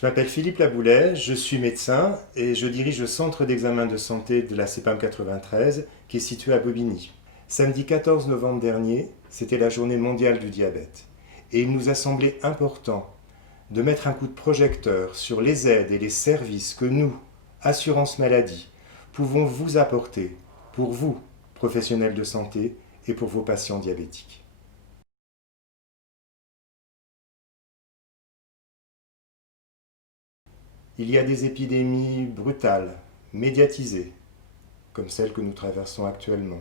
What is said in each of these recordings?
Je m'appelle Philippe Laboulet, je suis médecin et je dirige le centre d'examen de santé de la CEPAM 93 qui est situé à Bobigny. Samedi 14 novembre dernier, c'était la journée mondiale du diabète. Et il nous a semblé important de mettre un coup de projecteur sur les aides et les services que nous, Assurance Maladie, pouvons vous apporter pour vous, professionnels de santé, et pour vos patients diabétiques. Il y a des épidémies brutales, médiatisées, comme celle que nous traversons actuellement.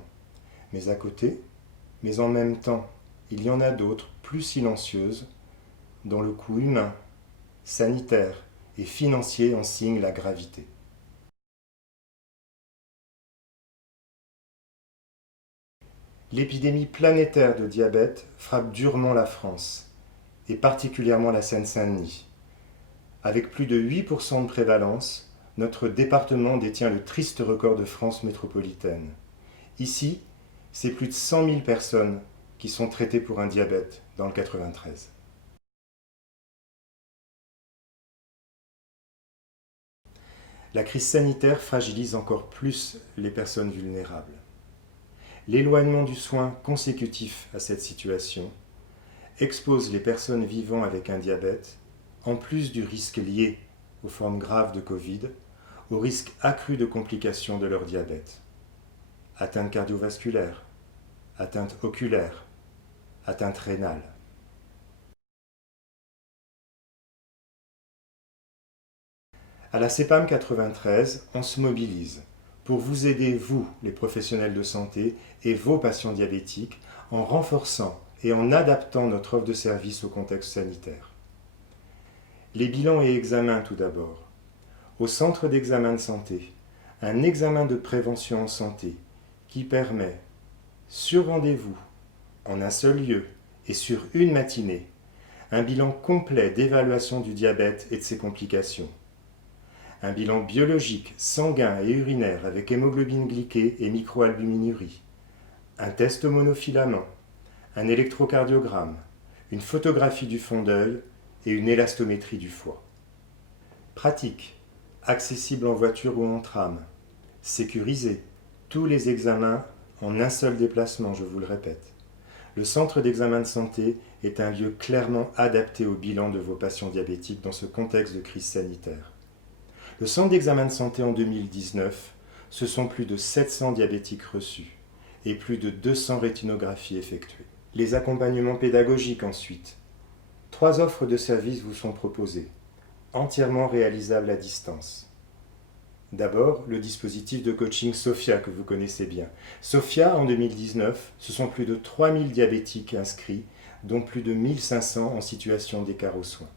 Mais à côté, mais en même temps, il y en a d'autres plus silencieuses, dont le coût humain, sanitaire et financier en signe la gravité. L'épidémie planétaire de diabète frappe durement la France, et particulièrement la Seine-Saint-Denis. Avec plus de 8% de prévalence, notre département détient le triste record de France métropolitaine. Ici, c'est plus de 100 000 personnes qui sont traitées pour un diabète dans le 93. La crise sanitaire fragilise encore plus les personnes vulnérables. L'éloignement du soin consécutif à cette situation expose les personnes vivant avec un diabète, en plus du risque lié aux formes graves de Covid, au risque accru de complications de leur diabète. Atteinte cardiovasculaire, atteinte oculaire, atteinte rénale. À la CEPAM 93, on se mobilise pour vous aider, vous, les professionnels de santé, et vos patients diabétiques, en renforçant et en adaptant notre offre de service au contexte sanitaire. Les bilans et examens tout d'abord. Au centre d'examen de santé, un examen de prévention en santé qui permet, sur rendez-vous, en un seul lieu et sur une matinée, un bilan complet d'évaluation du diabète et de ses complications. Un bilan biologique, sanguin et urinaire avec hémoglobine glyquée et microalbuminurie. Un test monofilament, un électrocardiogramme, une photographie du fond d'œil et une élastométrie du foie. Pratique, accessible en voiture ou en tram, sécurisé, tous les examens en un seul déplacement, je vous le répète. Le centre d'examen de santé est un lieu clairement adapté au bilan de vos patients diabétiques dans ce contexte de crise sanitaire. Le centre d'examen de santé en 2019, ce sont plus de 700 diabétiques reçus et plus de 200 rétinographies effectuées. Les accompagnements pédagogiques ensuite. 3 offres de services vous sont proposées, entièrement réalisables à distance. D'abord, le dispositif de coaching SOFIA que vous connaissez bien. SOFIA, en 2019, ce sont plus de 3000 diabétiques inscrits, dont plus de 1500 en situation d'écart aux soins.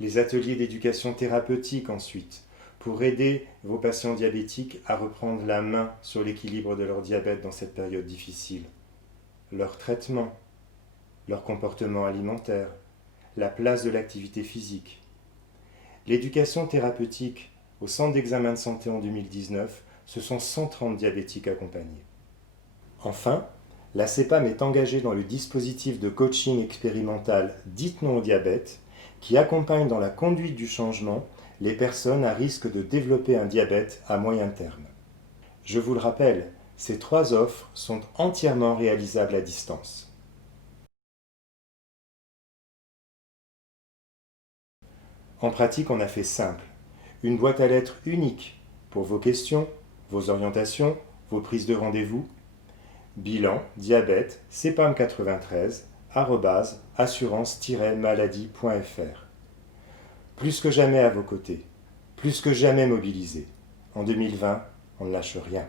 Les ateliers d'éducation thérapeutique ensuite, pour aider vos patients diabétiques à reprendre la main sur l'équilibre de leur diabète dans cette période difficile. Leur traitement, leur comportement alimentaire, la place de l'activité physique. L'éducation thérapeutique au centre d'examen de santé en 2019, ce sont 130 diabétiques accompagnés. Enfin, la CEPAM est engagée dans le dispositif de coaching expérimental Dites-non au diabète, qui accompagne dans la conduite du changement les personnes à risque de développer un diabète à moyen terme. Je vous le rappelle, ces 3 offres sont entièrement réalisables à distance. En pratique, on a fait simple. Une boîte à lettres unique pour vos questions, vos orientations, vos prises de rendez-vous. Bilan, diabète, cepam93, @assurance-maladie.fr. Plus que jamais à vos côtés, plus que jamais mobilisés. En 2020, on ne lâche rien.